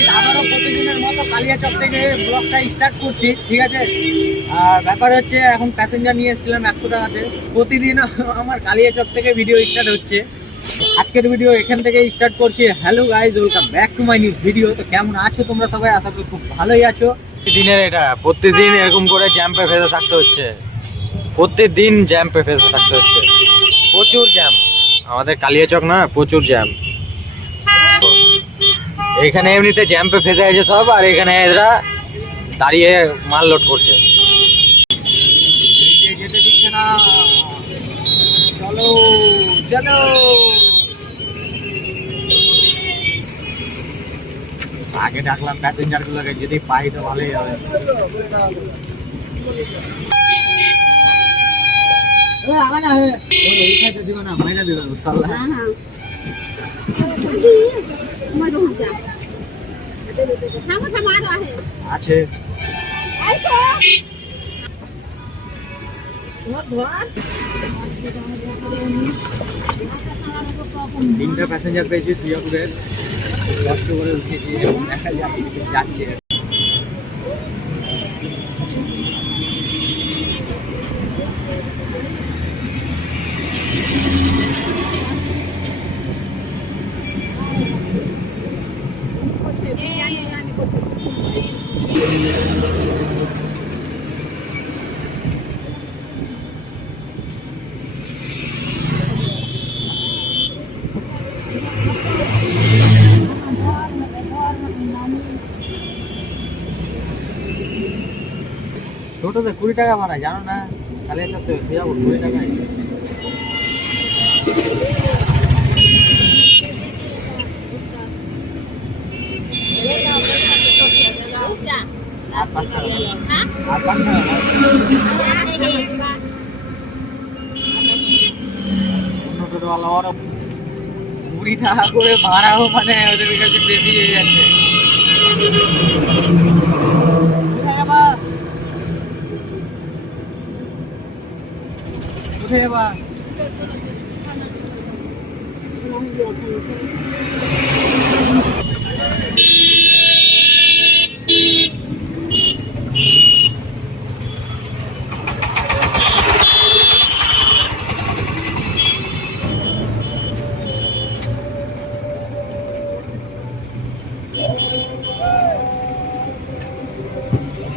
Guys আবারও প্রতিদিনের মতো কালিয়াচক থেকে ব্লগটা স্টার্ট করছি, ঠিক আছে? আর ব্যাপার হচ্ছে, এখন প্যাসেঞ্জার নিয়ে এসেছিলাম একশো টাকাতে। প্রতিদিন আমার কালিয়াচক থেকে ভিডিও স্টার্ট হচ্ছে। আজকের ভিডিও এখান থেকে স্টার্ট করছি। Hello guys welcome back to my new video তো কেমন আছো তোমরা সবাই? আশা করি খুব ভালোই আছো। দিনের এটা, প্রতিদিন এরকম করে জ্যাম্পে ফেসে থাকতে হচ্ছে। প্রতিদিন জ্যাম্পে ফেসে থাকতে হচ্ছে। প্রচুর জ্যাম আমাদের কালিয়াচক না, প্রচুর জ্যাম এখানে এমনিতে জ্যাম্পে ফেসে আছে সব আর এখানে এরা দাঁড়িয়ে মাল লোড করছে। চলো চলো। আগে ডাকলাম প্যাসেঞ্জার গুলোকে যদি পাই তো ভালোই হবে। দিবে না মাইরা দিবে সাল্লাহ আছে। তিনটা প্যাসেঞ্জার পেয়েছি সিয়াপুরের কষ্ট করে উঠেছি দেখা যাচ্ছে। টোটোতে কুড়ি টাকা ভাড়া জানো না? তাহলে এটা তো যাব কুড়ি টাকায় টাকা আর পাঁচ কুড়ি টাকা করে ভাড়াও মানে ওদের কাছে বেশি হয়ে যাচ্ছে। কোথায় যাবা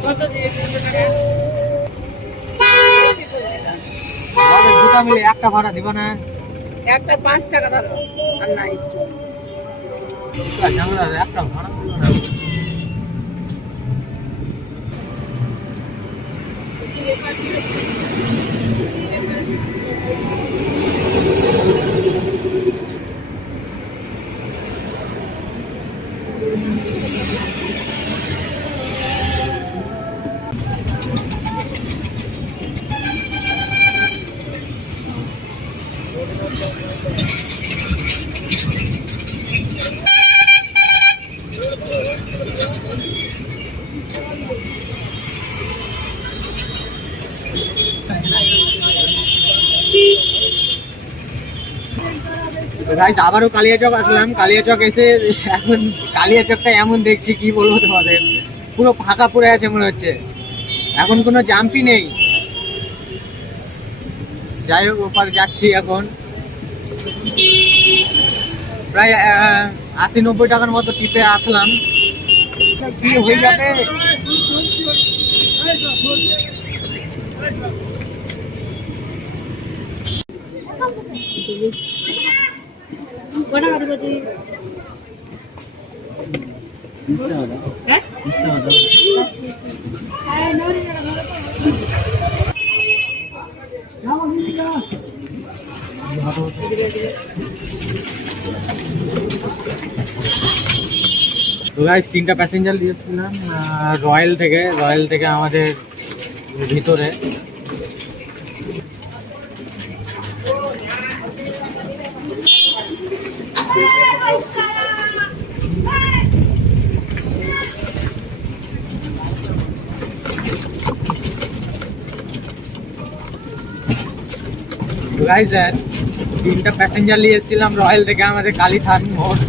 আমাদের দুটা মিলে একটা ভাড়া দিব না একটা পাঁচ টাকা ধরো আর নাই একটা ভাড়া দিব না। গাইস আবারও কালিয়াচক আসলাম। কালিয়াচক এসে এখন, কালিয়াচকটা এমন দেখছি, কি বলব তোমাদের? পুরো ফাঁকা পড়ে আছে মনে হচ্ছে। এখন কোনো জাম্পি নেই। যাই হোক, ওপার যাচ্ছি এখন। প্রায় আশি নব্বই টাকার মতো টিপে আসলাম। কি হয়ে যাবে? Thank you. তো গাইস তিনটা প্যাসেঞ্জার দিয়েছিলাম রয়্যাল থেকে রয়্যাল থেকে আমাদের ভিতরে গাইজ তিনটা প্যাসেঞ্জার নিয়ে এসেছিলাম রয়্যাল থেকে আমাদের কালীথান মোড়।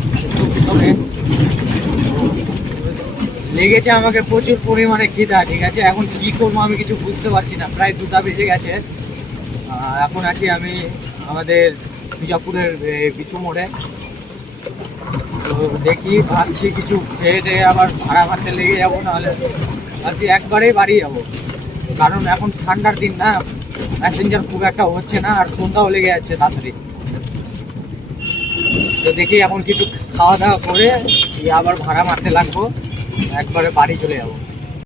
লেগেছে আমাকে প্রচুর পরিমাণে খিদা, ঠিক আছে? এখন কি করব আমি কিছু বুঝতে পারছি না, প্রায় দুটা বেজে গেছে। এখন আছি আমি আমাদের বিজাপুরের পিছু মোড়ে। তো দেখি, ভাবছি কিছু খেয়ে টেয়ে আবার ভাড়া মারতে লেগে যাব, নাহলে ভাবছি একবারেই বাড়ি যাব। কারণ এখন ঠান্ডার দিন না প্যাসেঞ্জার খুব একটা হচ্ছে না, আর সন্ধ্যাও লেগে যাচ্ছে তাড়াতাড়ি। তো দেখি এখন কিছু খাওয়া দাওয়া করে আবার ভাড়া মারতে লাগবো, একবারে বাড়ি চলে যাব।